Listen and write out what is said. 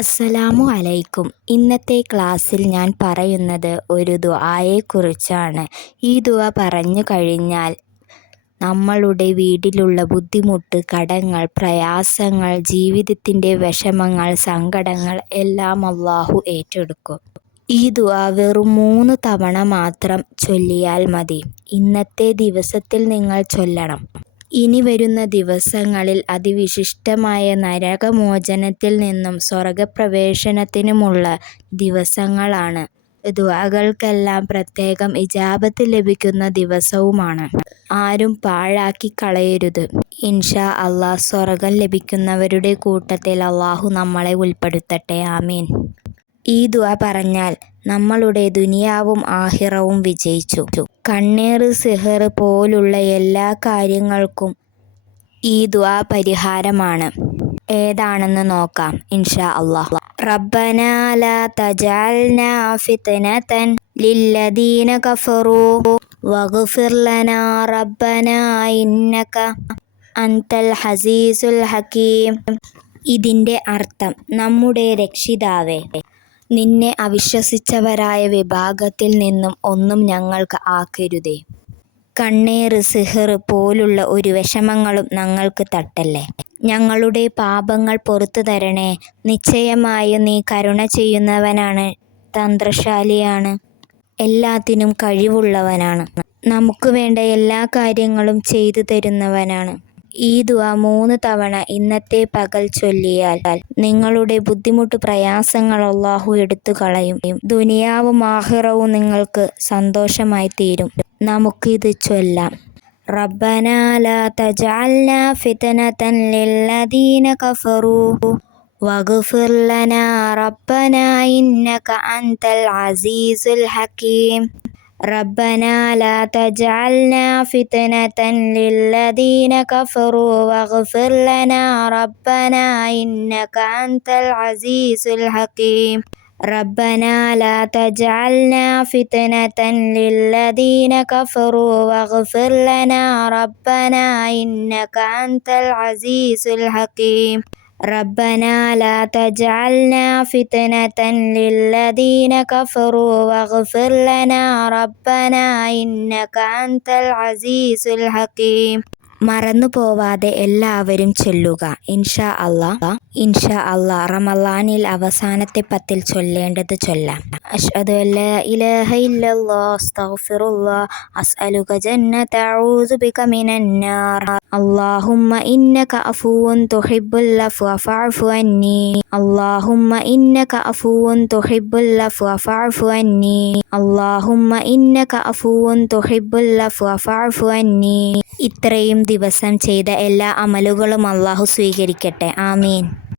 അസ്സലാമു അലൈക്കും. ഇന്നത്തെ ക്ലാസ്സിൽ ഞാൻ പറയുന്നത് ഒരു ദുആയെക്കുറിച്ചാണ്. ഈ ദുആ പറഞ്ഞു കഴിഞ്ഞാൽ നമ്മളുടെ വീട്ടിലുള്ള ബുദ്ധിമുട്ട്, കടങ്ങൾ, പ്രയാസങ്ങൾ, ജീവിതത്തിൻ്റെ വിഷമങ്ങൾ, സങ്കടങ്ങൾ എല്ലാം അല്ലാഹു ഏറ്റെടുക്കും. ഈ ദുആ വെറും 3 തവണ മാത്രം ചൊല്ലിയാൽ മതി. ഇന്നത്തെ ദിവസത്തിൽ നിങ്ങൾ ചൊല്ലണം. ഇനി വരുന്ന ദിവസങ്ങളിൽ അതിവിശിഷ്ടമായ നരകമോചനത്തിൽ നിന്നും സ്വർഗപ്രവേശനത്തിനുമുള്ള ദിവസങ്ങളാണ്. ദുആകൾക്കെല്ലാം പ്രത്യേകം ഇജാബത്ത് ലഭിക്കുന്ന ദിവസവുമാണ്. ആരും പാഴാക്കി കളയരുത്. ഇൻഷാ അല്ലാഹ് സ്വർഗം ലഭിക്കുന്നവരുടെ കൂട്ടത്തിൽ അല്ലാഹു നമ്മളെ ഉൾപ്പെടുത്തട്ടെ. ആമീൻ. ഈ ദുആ പറഞ്ഞാൽ നമ്മളുടെ ദുനിയാവും ആഖിറവും വിജയിച്ചു. കണ്ണേറ്, സിഹർ പോലുള്ള എല്ലാ കാര്യങ്ങൾക്കും ഈ ദുആ പരിഹാരമാണ്. ഏതാണെന്ന് നോക്കാം ഇൻഷാ അല്ലാഹ്. റബ്ബനാ ലാ തജഅൽനാ ഫിത്നതൻ ലില്ലദീന കഫറൂ വഗ്ഫിർ ലനാ റബ്ബനാ ഇന്നക അൻതൽ അസീസുൽ ഹകീം. ഇതിൻ്റെ അർത്ഥം, നമ്മുടെ രക്ഷിതാവേ, നിന്നെ അവിശ്വസിച്ചവരായ വിഭാഗത്തിൽ നിന്നും ഒന്നും ഞങ്ങൾക്ക് ആക്കരുതേ. കണ്ണേറ്, സിഹർ പോലുള്ള ഒരു വിഷമങ്ങളും ഞങ്ങൾക്ക് തട്ടല്ലേ. ഞങ്ങളുടെ പാപങ്ങൾ പുറത്തു തരണേ. നിശ്ചയമായും നീ കരുണ ചെയ്യുന്നവനാണ്, തന്ത്രശാലിയാണ്, എല്ലാത്തിനും കഴിവുള്ളവനാണ്, നമുക്ക് വേണ്ട എല്ലാ കാര്യങ്ങളും ചെയ്തു തരുന്നവനാണ്. ഈ ദുആ 3 തവണ ഇന്നത്തെ പകൽ ചൊല്ലിയാൽ നിങ്ങളുടെ ബുദ്ധിമുട്ട്, പ്രയാസങ്ങൾ അല്ലാഹു എടുത്തു കളയും. ദുനിയാവും ആഖിറവും നിങ്ങൾക്ക് സന്തോഷമായി തീരും. നമുക്കിത് ചൊല്ലാം. റബ്ബനാ ലാ തജഅൽനാ ഫിത്നതൻ ലില്ലദീന കഫറൂ വഗ്ഫിർ ലനാ റബ്ബനാ ഇന്നക അൻതൽ അസീസുൽ ഹകീം. ربنا لا تجعلنا فتنة للذين كفروا واغفر لنا ربنا إنك أنت العزيز الحكيم. ربنا لا تجعلنا فتنة للذين كفروا واغفر لنا ربنا إنك أنت العزيز الحكيم. ربنا لا تجعلنا فتنة للذين كفروا واغفر لنا ربنا إنك أنت العزيز الحكيم. മറന്നു പോവാതെ എല്ലാവരും ചൊല്ലുക ഇൻഷാ അല്ലാഹ്. ഇൻഷാ അല്ലാഹ് റമളാനിൽ അവസാനത്തെ 10 ചൊല്ലേണ്ടത് ചൊല്ലാം. അശ്ഹദു അല്ലാ ഇലാഹ ഇല്ലല്ലാഹ് അസ്തഗ്ഫിറുല്ലാഹ് അസ്അലുക ജന്നത അഊദു ബിക മിനന്നാർ. അല്ലാഹുമ്മ ഇന്നക അഫൂവുൻ തുഹിബ്ബുൽ അഫ്വ ഫഅഫു അന്നി. അല്ലാഹുമ്മ ഇന്നക അഫൂവുൻ തുഹിബ്ബുൽ അഫ്വ ഫഅഫു അന്നി. അല്ലാഹുമ്മ ഇന്നക അഫൂവുൻ തുഹിബ്ബുൽ അഫ്വ ഫഅഫു അന്നി. ഇത്രയും ദിവസം ചെയ്ത എല്ലാ അമലുകളും അല്ലാഹു സ്വീകരിക്കട്ടെ. ആമീൻ.